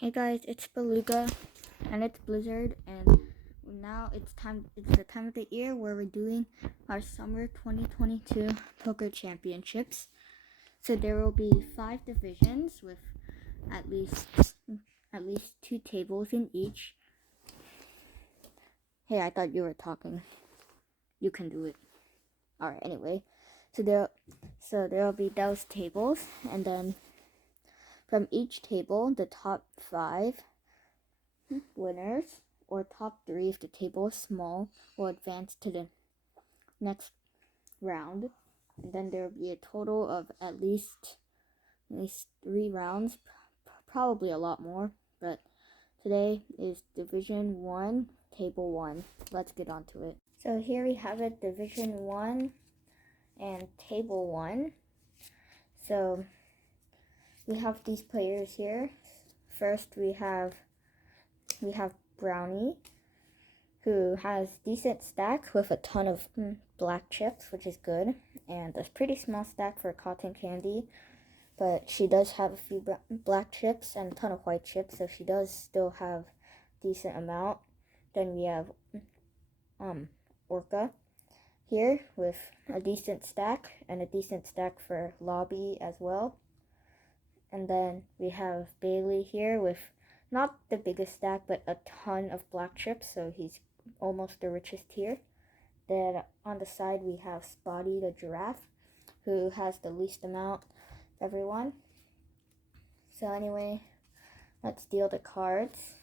Hey guys, it's Beluga and it's Blizzard, and now it's the time of the year where we're doing our summer 2022 poker championships. So there will be 5 divisions with at least at least 2 tables in each. Hey, I thought you were talking. You can do it. All right, anyway. There'll be those tables, and then from each table, the top 5 winners, or top 3 if the table is small, will advance to the next round. And then there will be a total of at least 3 rounds, probably a lot more. But today is Division 1, Table 1. Let's get on to it. So here we have it, Division 1 and Table 1. So we have these players here. First we have Brownie, who has decent stack with a ton of black chips, which is good, and a pretty small stack for cotton candy, but she does have a few black chips and a ton of white chips, so she does still have decent amount. Then we have Orca here with a decent stack and a decent stack for Lobby as well. And then we have Bailey here with not the biggest stack, but a ton of black chips, so he's almost the richest here. Then on the side we have Spotty the giraffe, who has the least amount of everyone. So anyway, let's deal the cards.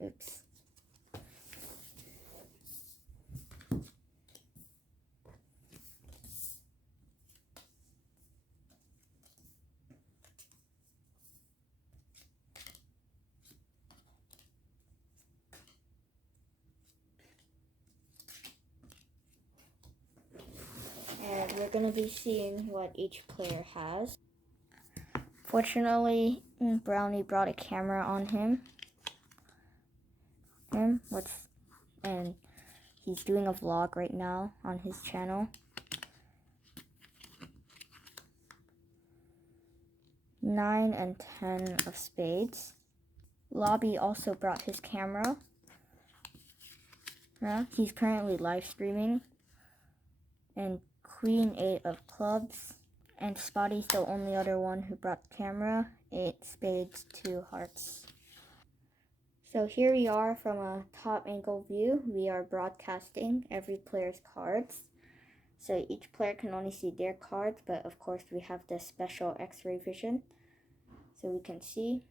Oops. And we're going to be seeing what each player has. Fortunately, Brownie brought a camera on him. And he's doing a vlog right now on his channel. 9 and 10 of spades. Lobby also brought his camera. He's currently live streaming. And Queen 8 of clubs. And Spotty's the only other one who brought the camera. 8 spades, 2 hearts. So here we are from a top angle view. We are broadcasting every player's cards. So each player can only see their cards, but of course we have the special X-ray vision, so we can see.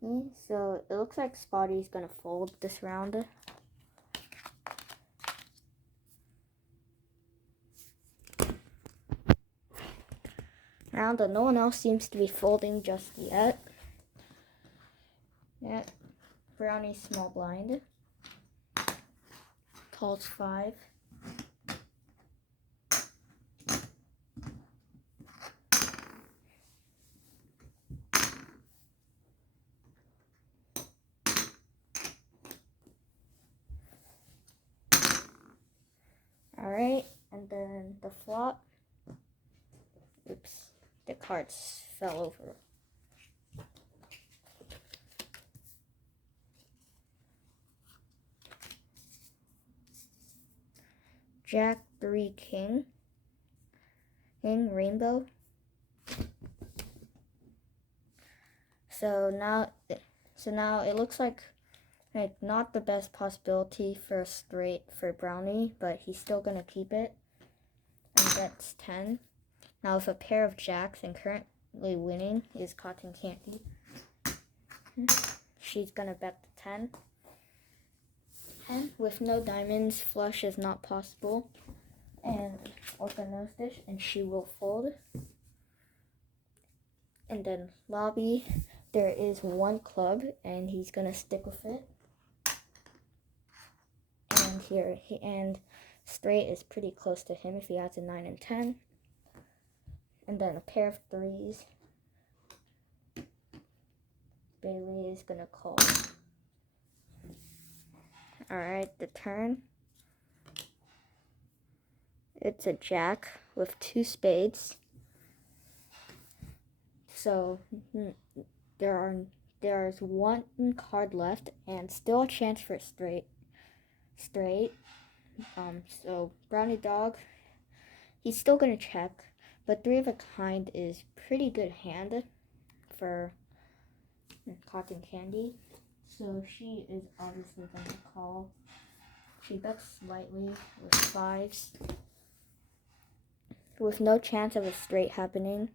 So it looks like Spotty's gonna fold this round. No one else seems to be folding just yet. Yeah, Brownie small blind. Calls 5. Alright, and then the flop. Oops, the cards fell over. Jack 3 king. King rainbow. So now it looks like not the best possibility for a straight for Brownie, but he's still gonna keep it. And that's 10. Now with a pair of jacks and currently winning is Cotton Candy, she's gonna bet the 10. And with no diamonds, flush is not possible. And Orca knows this, and she will fold. And then Lobby, there is 1 club, and he's gonna stick with it. And straight is pretty close to him if he has a 9 and 10. And then a pair of 3s. Bailey is gonna call. Alright, the turn. It's a jack with 2 spades. So there's one card left and still a chance for straight. So Brownie Dog, he's still gonna check, but Three of a Kind is pretty good hand for Cotton Candy. So she is obviously gonna call. She bets slightly with fives, with no chance of a straight happening,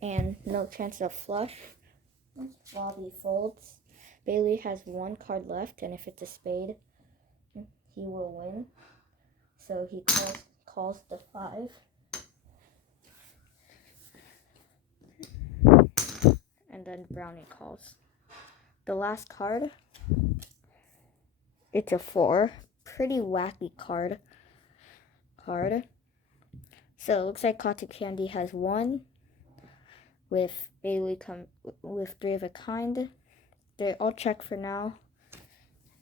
and no chance of flush. Lobby folds. Bailey has one card left, and if it's a spade, he will win. So he calls the 5. And then Brownie calls. The last card, it's a 4. Pretty wacky card. So it looks like Cotton Candy has 1. With Bailey with Three of a Kind. They all check for now.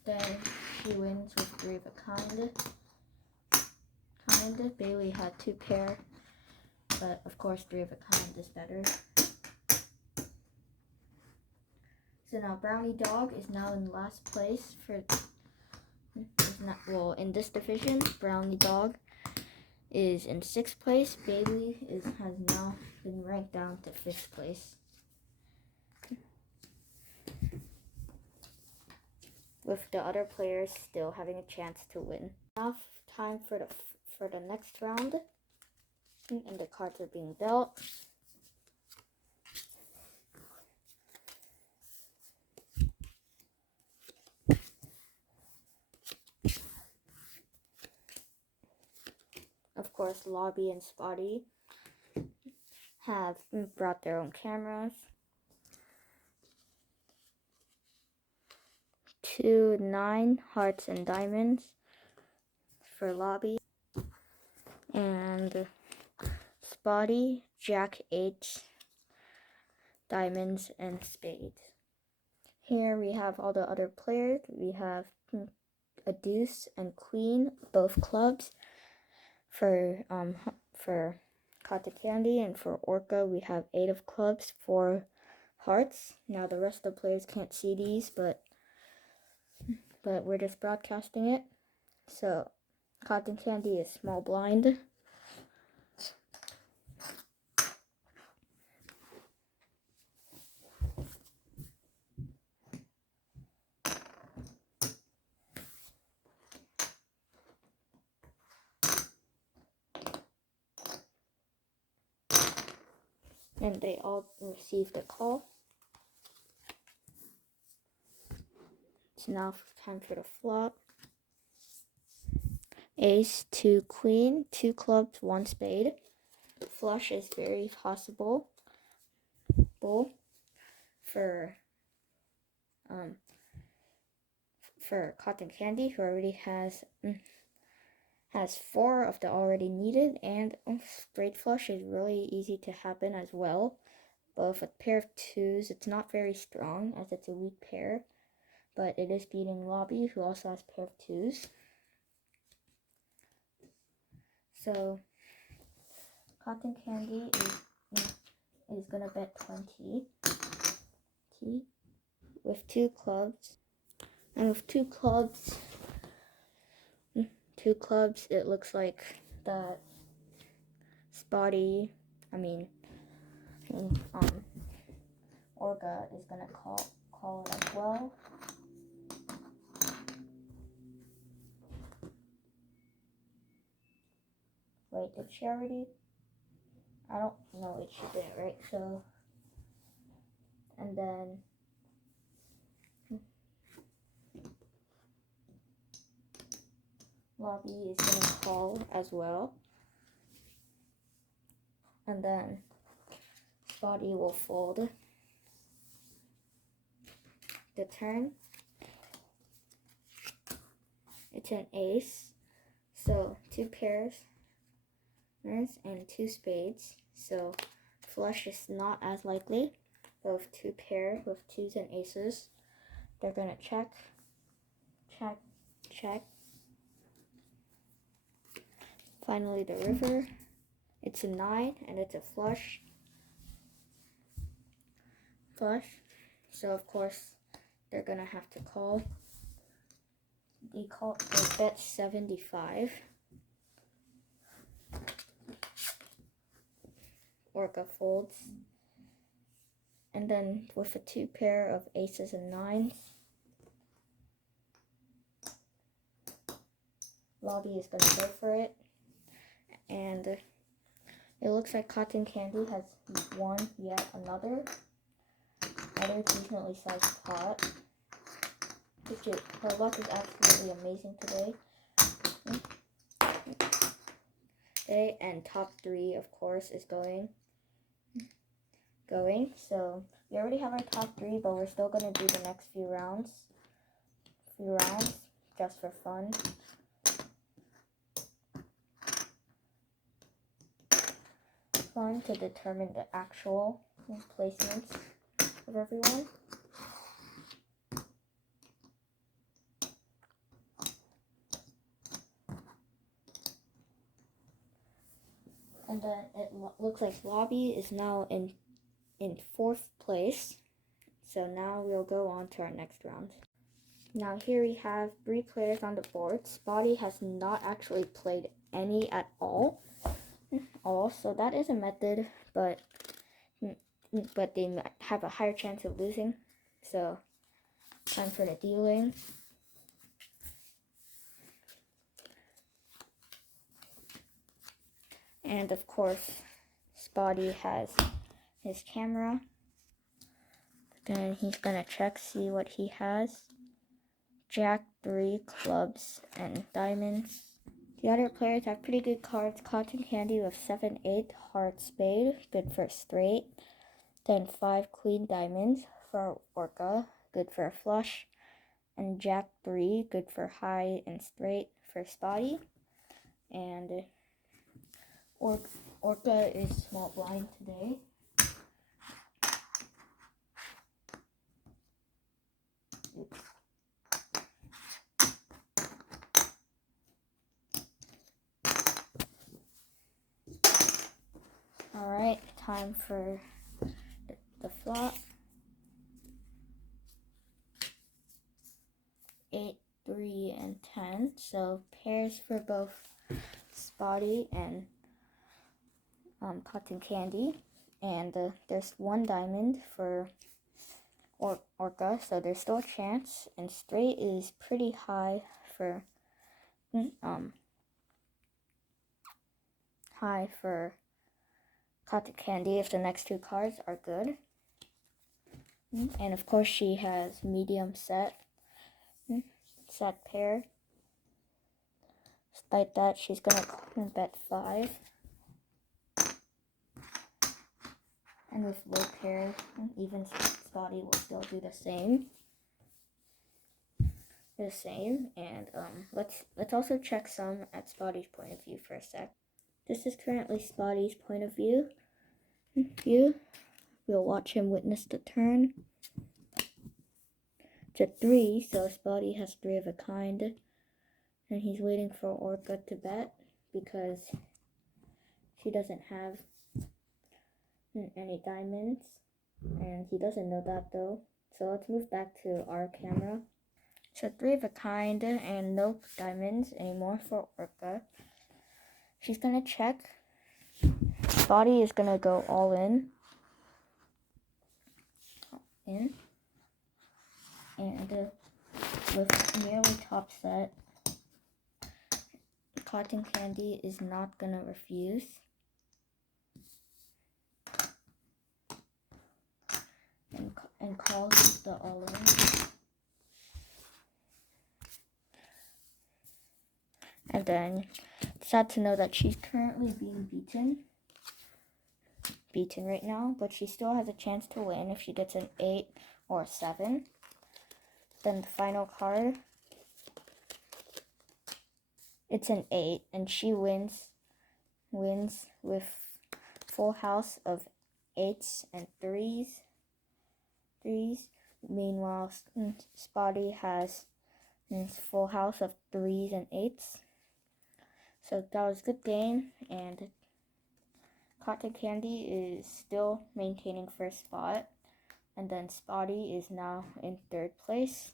Then she wins with Three of a Kind. Bailey had 2 pair, but of course Three of a Kind is better. So now Brownie Dog is now in last place in this division. Brownie Dog is in 6th place. Bailey has now been ranked down to 5th place. With the other players still having a chance to win. Now time for the next round, and the cards are being dealt. Of course, Lobby and Spotty have brought their own cameras. 2 9 hearts and diamonds for Lobby, and Spotty Jack 8 diamonds and spades. Here we have all the other players. We have a deuce and queen, both clubs. For Cotton Candy and for Orca, we have 8 of clubs, 4 hearts. Now the rest of the players can't see these, but we're just broadcasting it. So Cotton Candy is small blind. And they all received a call. It's now time for the flop. Ace, 2 queen, 2 clubs, 1 spade. Flush is very possible for Cotton Candy, who already has 4 of the already needed, and straight flush is really easy to happen as well. But with a pair of 2s, it's not very strong as it's a weak pair, but it is beating Lobby, who also has a pair of 2s. So Cotton Candy is gonna bet 20 with 2 clubs, and with 2 clubs, it looks like that Spotty, Orca is gonna call it as well. Wait, did she already? I don't know if she did, right? So, and then Lobby is gonna call as well, and then Spotty will fold the turn. It's an ace, so 2 pairs and 2 spades. So flush is not as likely. But with 2 pairs with 2s and aces, they're gonna check. Finally, the river. It's a 9 and it's a flush. So of course they're gonna have to call. They bet 75. Orca folds. And then with a 2 pair of aces and 9s, Lobby is going to go for it. And it looks like Cotton Candy has won yet another decently sized pot. Her luck is absolutely amazing today. And top 3, of course, is going. So we already have our top 3, but we're still going to do the next few rounds just for fun. To determine the actual placements of everyone. And then it looks like Lobby is now in 4th place. So now we'll go on to our next round. Now here we have 3 players on the board. Spotty has not actually played any at all. So that is a method, but they might have a higher chance of losing. So time for the dealing. And of course, Spotty has his camera. Then he's gonna check, see what he has. Jack, 3, clubs, and diamonds. The other players have pretty good cards. Cotton Candy with 7, 8, heart, spade, good for straight. Then 5, queen, diamonds for Orca, good for a flush. And Jack, 3, good for high and straight for Spotty. And Orca is small blind today. Oops. Alright, time for the flop. 8, 3, and 10. So pairs for both Spotty and Cotton Candy. And there's 1 diamond for Orca, so there's still a chance. And straight is pretty high for Cotton Candy if the next 2 cards are good. And of course she has medium set pair. Despite that, she's gonna bet 5. And with low pair, even Spotty will still do the same. And let's also check some at Spotty's point of view for a sec. This is currently Spotty's point of view. We'll watch him witness the turn. It's a 3, so Spotty has 3 of a kind. And he's waiting for Orca to bet because she doesn't have any diamonds. And he doesn't know that though. So let's move back to our camera. So 3 of a kind and no diamonds anymore for Orca. She's gonna check. Spotty is gonna go all in. And with nearly top set, Cotton Candy is not gonna refuse. And calls the all-in. And then it's sad to know that she's currently being beaten right now, but she still has a chance to win if she gets an 8 or a 7. Then the final card, it's an 8, and she wins with full house of 8s and 3s. Meanwhile, Spotty has full house of 3s and 8s. So that was a good game, and Cotton Candy is still maintaining first spot, and then Spotty is now in third place.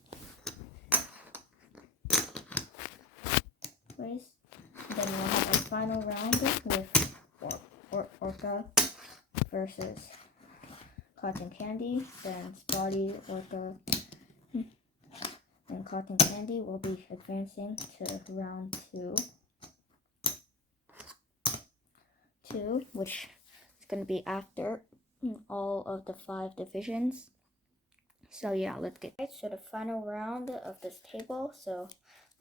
Then we'll have a final round with Orca versus Cotton Candy. Then Spotty, Orca, and Cotton Candy will be advancing to round two, which is going to be after all of the 5 divisions. So yeah, let's get to the final round of this table. So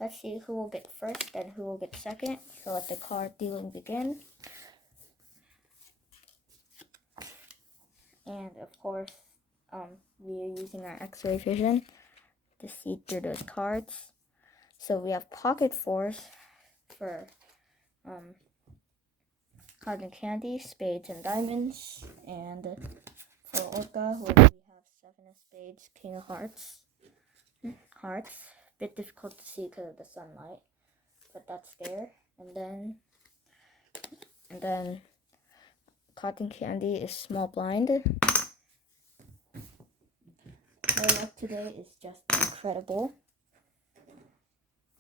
let's see who will get first and who will get second. So let the card dealing begin. And of course, we are using our X-ray vision to see through those cards. So we have Pocket Force for Cotton Candy, Spades and Diamonds, and for Orca, we have 7 of Spades, King of Hearts. Bit difficult to see because of the sunlight, but that's there. And then Cotton Candy is Small Blind. My luck today is just incredible,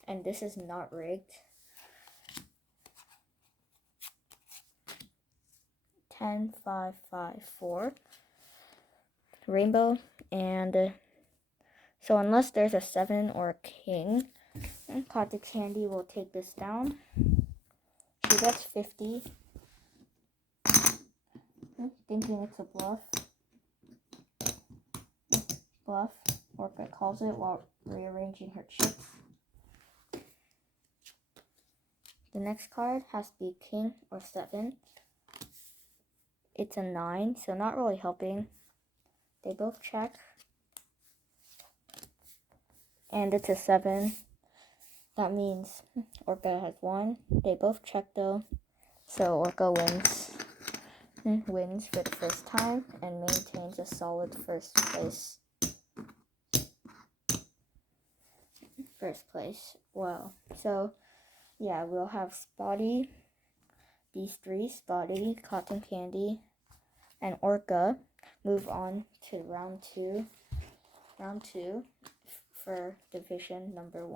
and this is not rigged. 10, 5, 5, 4. Rainbow, and so unless there's a 7 or a king, Cotton Candy will take this down. She gets 50. Thinking it's a bluff. Orca calls it while rearranging her chips. The next card has to be king or 7. It's a 9, so not really helping. They both check. And it's a 7. That means Orca has won. They both check though. So Orca wins for the first time and maintains a solid first place. Wow. So yeah, we'll have Spotty, these 3, Spotty, Cotton Candy, and Orca move on to round two for division number 1.